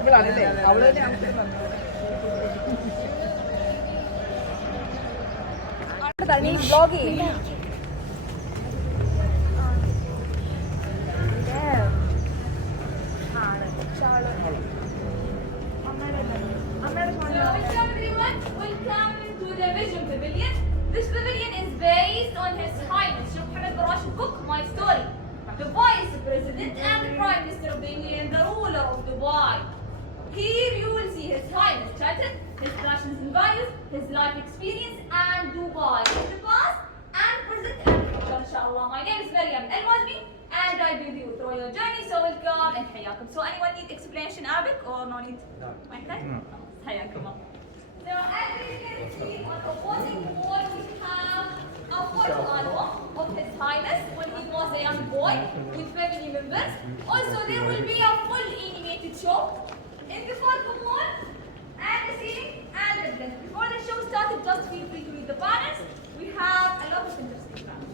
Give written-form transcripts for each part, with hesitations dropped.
ഇവളാണല്ലേ അവള് തന്നെ നീ ബ്ലോഗ് ചെയ്യും Welcome to the Vision Pavilion. This pavilion is based on His Highness Sheikh Mohammed bin Rashid Book, My Story, the Vice President and the Prime Minister of the UAE and the ruler of Dubai. Here you will see His Highness chatted, his traditions and values, his life experience and Dubai in the past and present and future inshallah. My name is Maryam Al-Wazmi and I'll be with you through your journey. So welcome and حياكم. So anyone need explanation Arabic or no need? No. حياكم الله. So as you can see on the opposing wall we have a photo album of His Highness when he was a young boy with family members. Also there will be a full animated show in the front wall and the ceiling and the blend. Before the show started, just feel free to read the banners. We have a lot of interesting facts.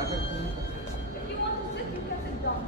If you want to sit, you can sit down.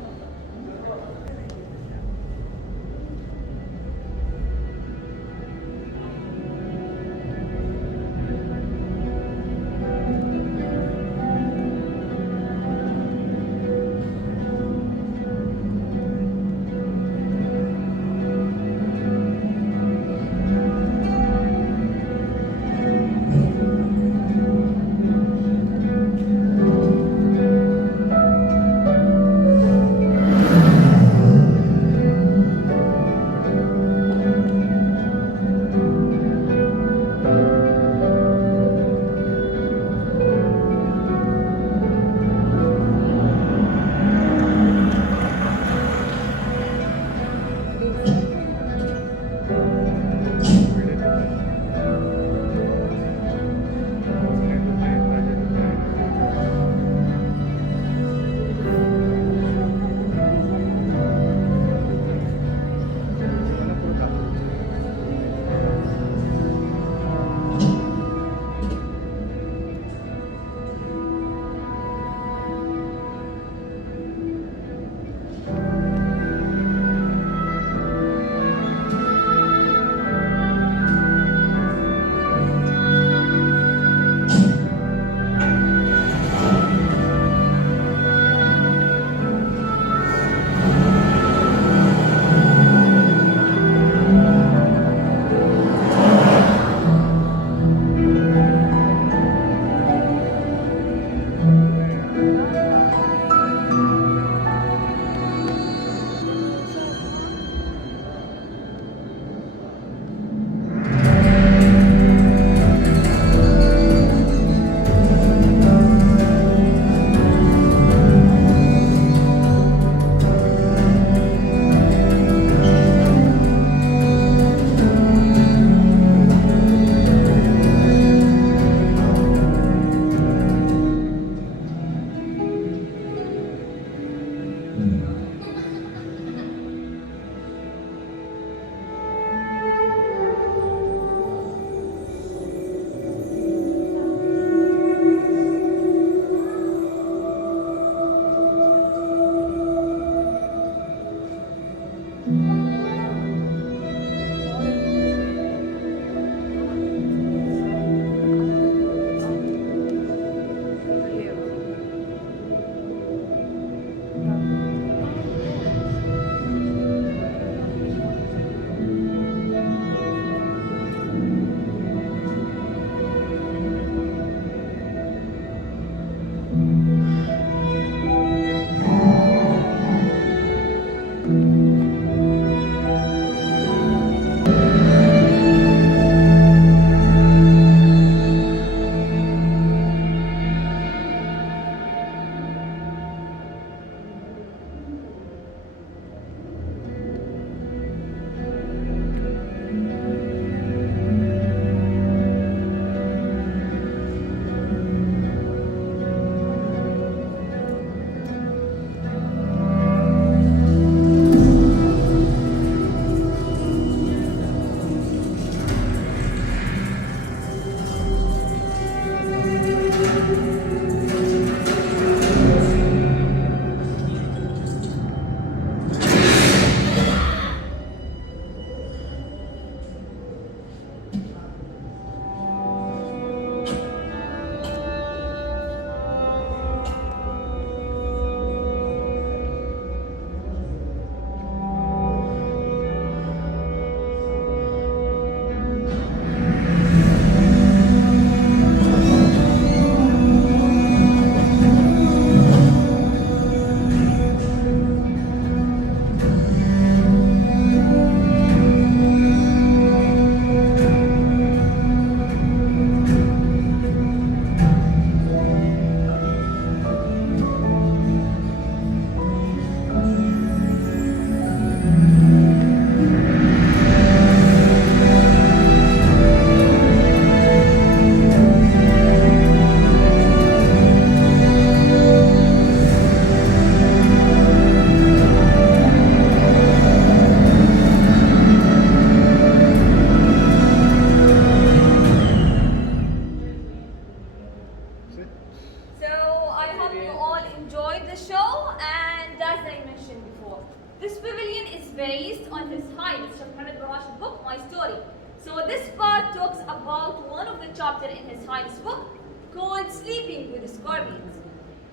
This pavilion is based on His Highness Sheikh Mohammed Barash's book, My Story. So this part talks about one of the chapters in His Highness book called Sleeping with Scorpions.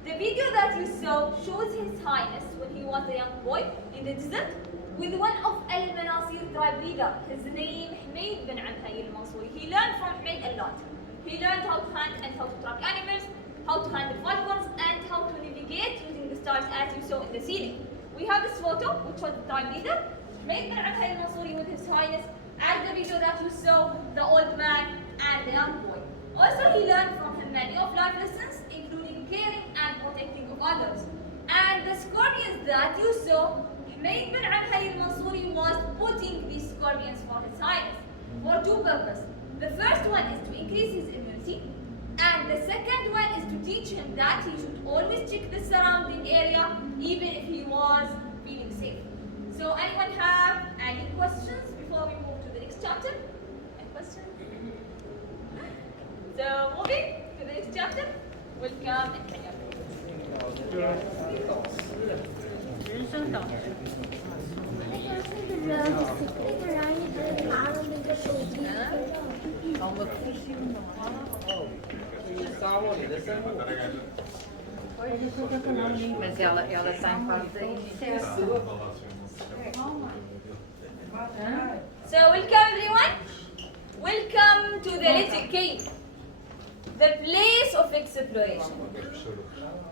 The video that you saw shows His Highness when he was a young boy in the desert with one of Al-Manasir tribe leader. His name Hmaid bin Amhay al-Mansuri. He learned from Hmaid a lot. He learned how to hunt and how to track animals, how to handle falcons, and how to navigate using the stars as you saw in the ceiling. We have this photo which was the tribe leader, Hmaid bin Amhay al-Mansuri with His Highness, as the video that you saw, the old man and the young boy. Also, he learned from him many of life lessons, including caring and protecting of others. And the scorpions that you saw, Hmaid bin Amhay al-Mansuri was putting these scorpions for His Highness for two purposes. The first one is to increase his immunity, and the second one is to teach him that he should always check the surrounding area even if he was feeling safe. So anyone have any questions before we move to the next chapter? Any questions? So moving to the next chapter, welcome and Kenya. 沙漠里的生物。Mas ela está em fase de iniciação. So welcome everyone. Welcome to the little cave, the place of exploration.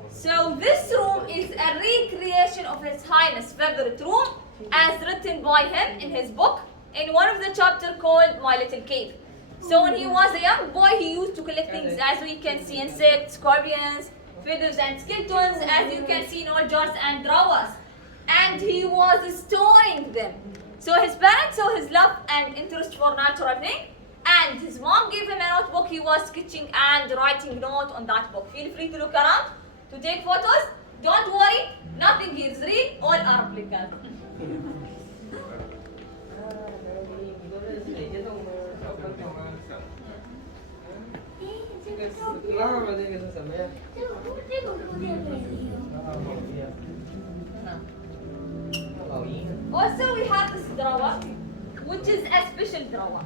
So this room is a recreation of His Highness' favorite room as written by him in his book in one of the chapters called My Little Cave. So when he was a young boy, he used to collect things as we can see, insects, scorpions, feathers and skeletons, as you can see in all jars and drawers. And he was storing them. So his parents saw his love and interest for natural things, and his mom gave him a notebook. He was sketching and writing notes on that book. Feel free to look around, to take photos. Don't worry, nothing here is real, all are replicas. Also, we have this drawer, which is a special drawer.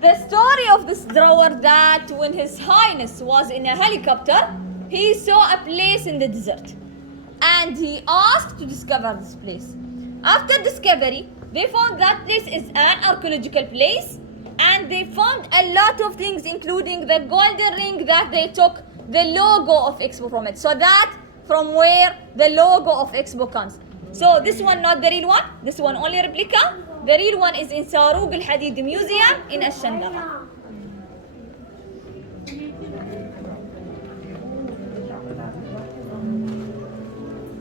The story of this drawer that when His Highness was in a helicopter, he saw a place in the desert, and he asked to discover this place. After discovery, they found that place is an archaeological place, and they found a lot of things, including the golden ring that they took the logo of Expo from it. So that from where the logo of Expo comes. So this one not the real one, this one only replica. The real one is in Saruq al-Hadid Museum in Ash-Shandara.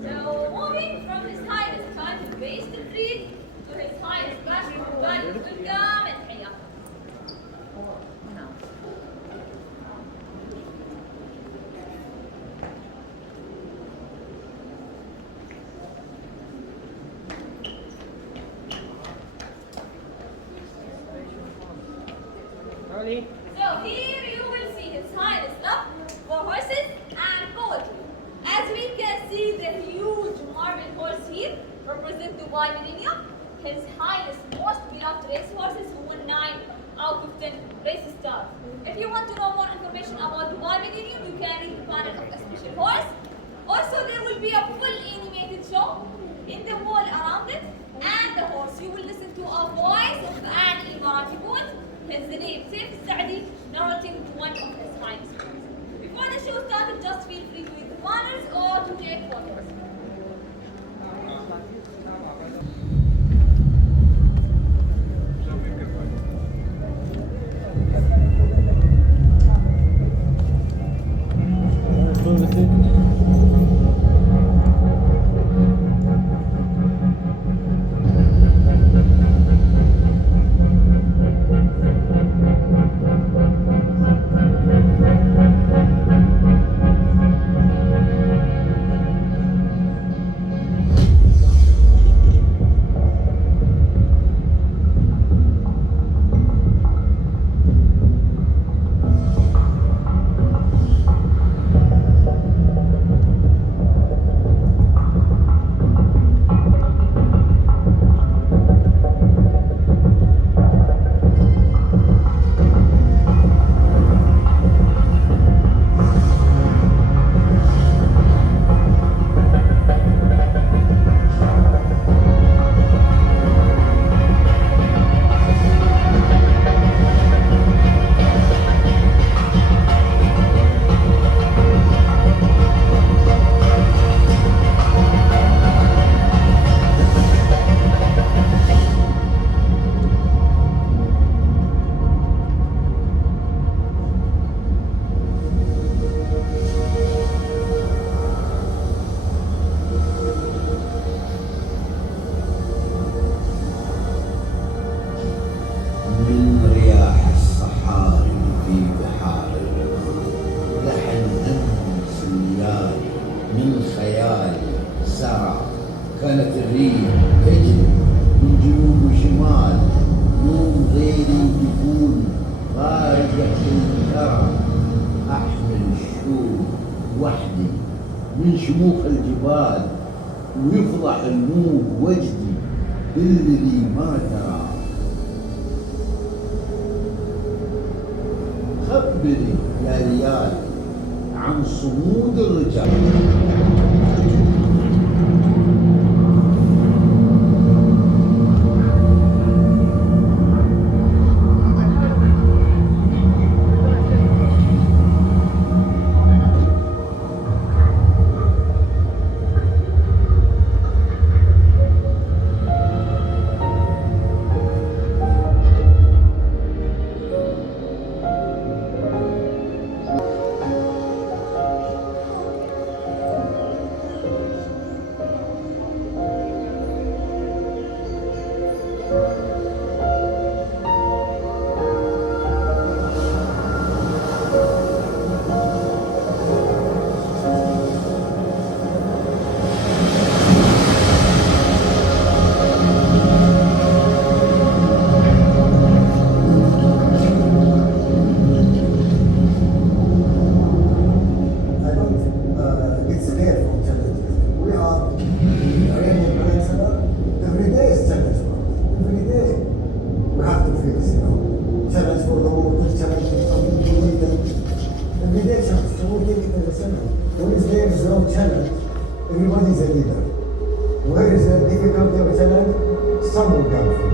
So moving from His Highness Khan to base the street to His Highness Bashir Sultan Welcome and Hayya. So here you will see His Highness love for horses and poetry. As we can see the huge marble horse here represent Dubai Millennium. His Highness most beloved race horses who won 9 out of 10 race stars. If you want to know more information about Dubai Millennium, you can read the panel of a special horse. Also, there will be a full animated show in the wall around it, and the horse. You will listen to a voice of an Emirati boat. His name Saif Saadi, narrating one of His Highness. Before the show started, just feel free to read the banners or to take photos. الخيال سرى. كانت الريح تجري من جنوب وشمال، يوم غيري يقول غارقة الكرى. أحمل الشوق وحدي من شموخ الجبال، ويفضح الموج وجدي بالذي ما ترى. خبري يا ريال عن صمود الرجال. Everybody's a leader. Where is a difficulty or challenge? Some will come from.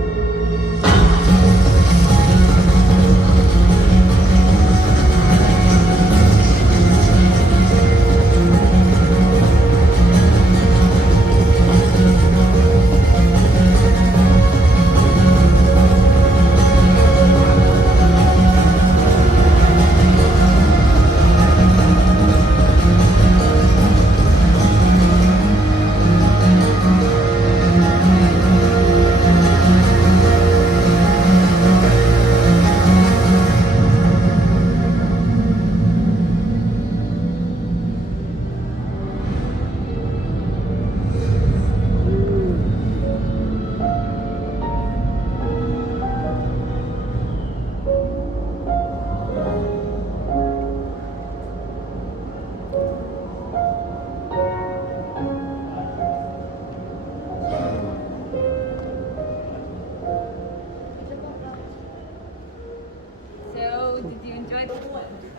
So, did you enjoy the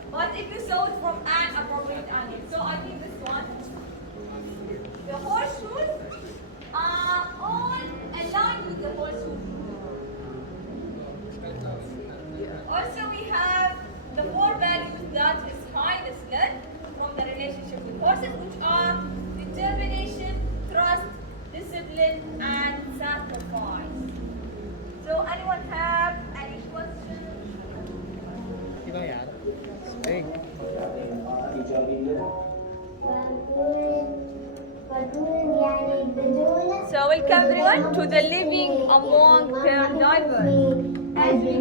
what episode from an appropriate angle? So, I think this one. The horseshoes are all aligned with the horseshoe. Also, we have the four values that His Highness learned from the relationship with horses, which are determination, trust, discipline, and sacrifice. So, anyone have any questions? Speak. So welcome everyone to the living among pearl divers. As we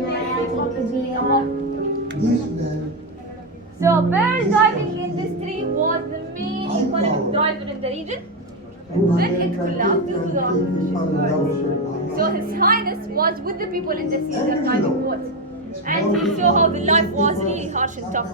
so pearl diving industry was the main economic driver in the region. Then it collapsed due to the artificial birds. So His Highness was with the people in the sea that diving boats. And he saw how the life was really harsh and tough.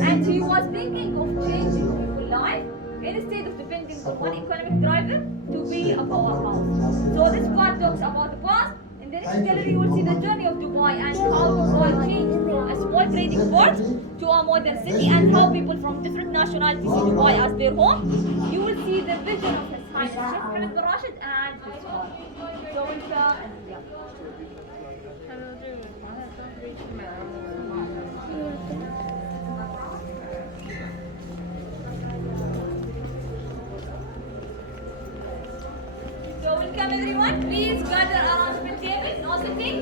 And he was thinking of changing people's life instead of depending on one economic driver to be a powerhouse. So this part talks about the past. In the next gallery you will see the journey of Dubai and how Dubai changed from a small trading port to a modern city and how people from different nationalities see Dubai as their home. You will see the vision of His Highness Sheikh Mohammed bin Rashid and his father. So welcome and yeah. So welcome everyone. Please gather around the table. No sitting,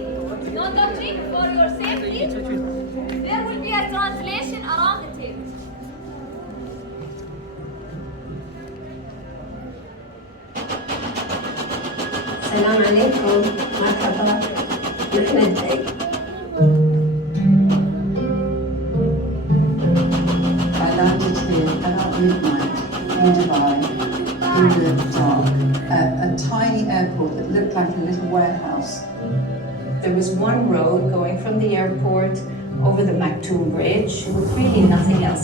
no touching for your safety. There will be a translation around the table. السلام عليكم، مرحبا، نحن علاجك بالقراءة والمال in Dubai, in the dark, at a tiny airport that looked like a little warehouse. There was one road going from the airport over the Maktoum Bridge with really nothing else.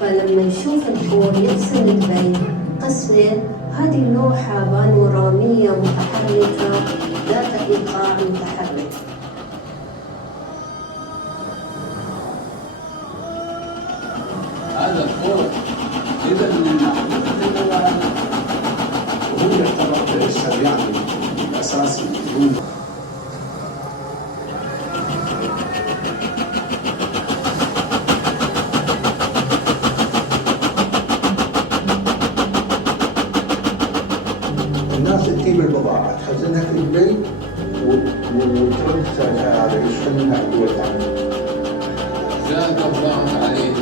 فلما نشوف الكون يرسم دبي قصرين، هذه لوحة بانورامية متحركة ذات إيقاع متحرك. هذا الكون إذا من الناحية وهو يعتبر الشريعة الأساسي الناس تجيب البضاعة تخزنها في البيت وترد هذا يشحنها دول ثانية. زاد الله عليه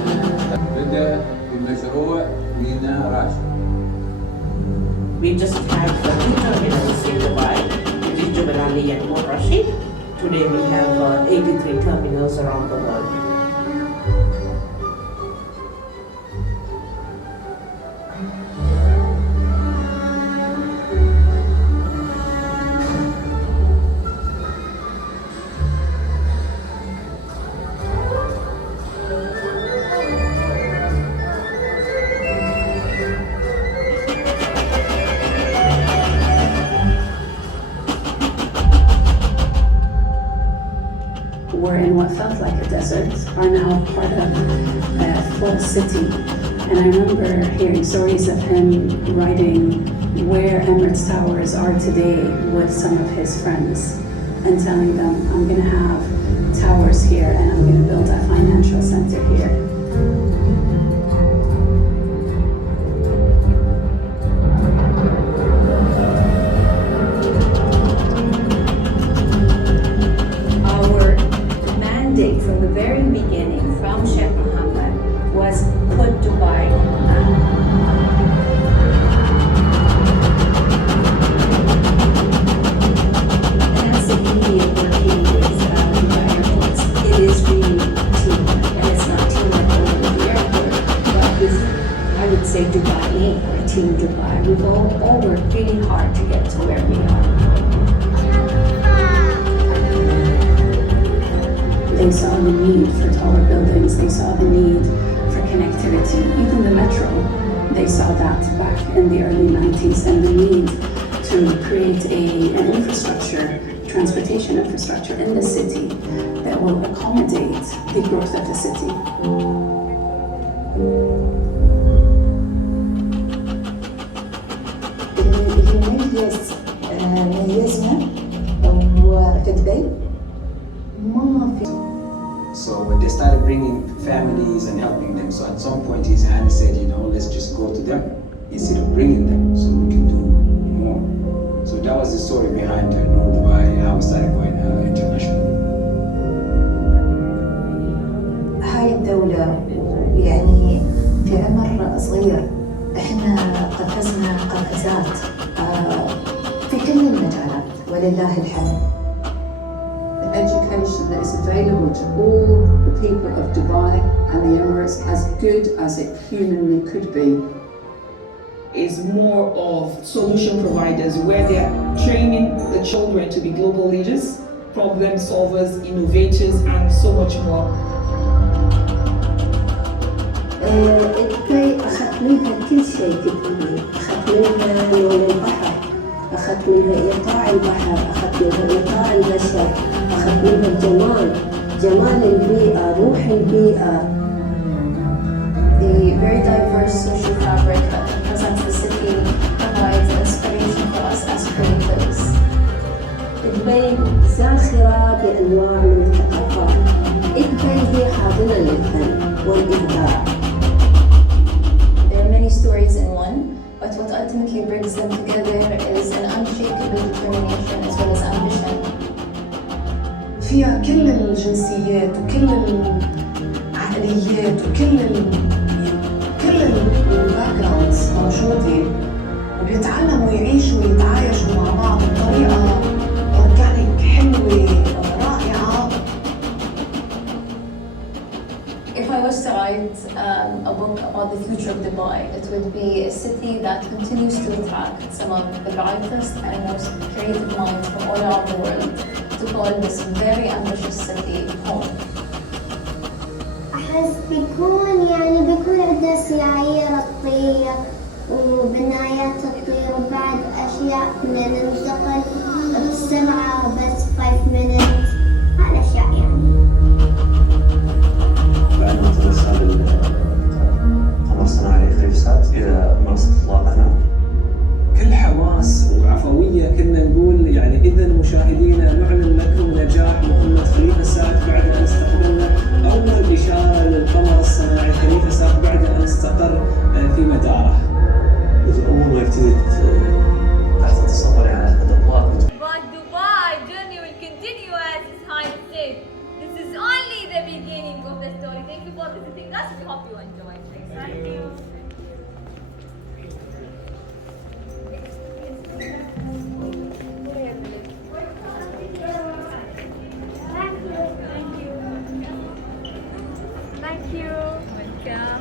بدأ بمشروع ميناء راشد. We just had the two terminals in Dubai, which is Jebel Ali and Port Rashid. Today we have 83 terminals around the world. Were in what felt like a desert are now part of a full city. And I remember hearing stories of him riding where Emirates Towers are today with some of his friends and telling them, I'm going to have towers here and I'm going to build a financial center here. From the very beginning, from Sheikh Mohammed, was put Dubai on the map. And that's the beauty of working with Dubai airports. It is really teamwork, and it's not teamwork over the airport, but with, I would say, Dubai or Team Dubai. We've all worked really hard to get to where we are. They saw the need for taller buildings, they saw the need for connectivity, even the metro. They saw that back in the early 90s and the need to create an infrastructure, transportation infrastructure in the city that will accommodate the growth of the city. ميزنا هو في دبي ما في. So when they started bringing families and helping them, so at some point his hand said, let's just go to them instead of bringing them so we can do more. So that was the story behind Noor Dubai and how we started going international. هاي الدولة يعني في عمر صغير احنا قفزنا قفزات في كل المجالات ولله الحمد. Education that is available to all the people of Dubai and the Emirates, as good as it humanly could be, is more of solution providers where they are training the children to be global leaders, problem solvers, innovators, and so much more. دبي أخذت منها كل شيء تقريبا، أخذت منها لون البحر، أخذت منها إيقاع البحر، أخذت منها إيقاع البشر، أخذت منها الجمال، جمال البيئة، روح البيئة. The very diverse social fabric that represents the city provides inspiration for us as creators. دبي زاخرة بأنواع من الثقافات. دبي هي حاضنة للفن والإبداع. There are many stories in one, but what ultimately brings them together is an unshakable determination as well as ambition. فيها كل الجنسيات وكل العقليات وكل الباك جراوندز موجودة وبيتعلموا يعيشوا ويتعايشوا مع بعض بطريقة أورجانيك حلوة رائعة. If I was to write a book about the future of Dubai, it would be city that continues to attract some of the brightest and most creative minds from all around the world to call this very ambitious city home. أحس بيكون عندنا سيايير تطير وبنايات تطير وبعد أشياء بدنا ننتقل بسرعة بس 5 minutes هالأشياء يعني. بعد ما توصل القمر الصناعي فريسات إلى منصة إطلاقنا كل حماس وعفوية كنا نقول يعني إذا مشاهدينا نعلن لكم نجاح مهمة خليفة سات بعد أن استقبلنا أول إشارة للقمر الصناعي خليفة سات بعد أن استقر في مداره. أول ما يبتدي تحت التصور على الأطلاق. But Dubai journey will continue as His Highness said. This is only the beginning of the story. Thank you for visiting us. We hope you enjoyed. Thank you. Thank you. Welcome.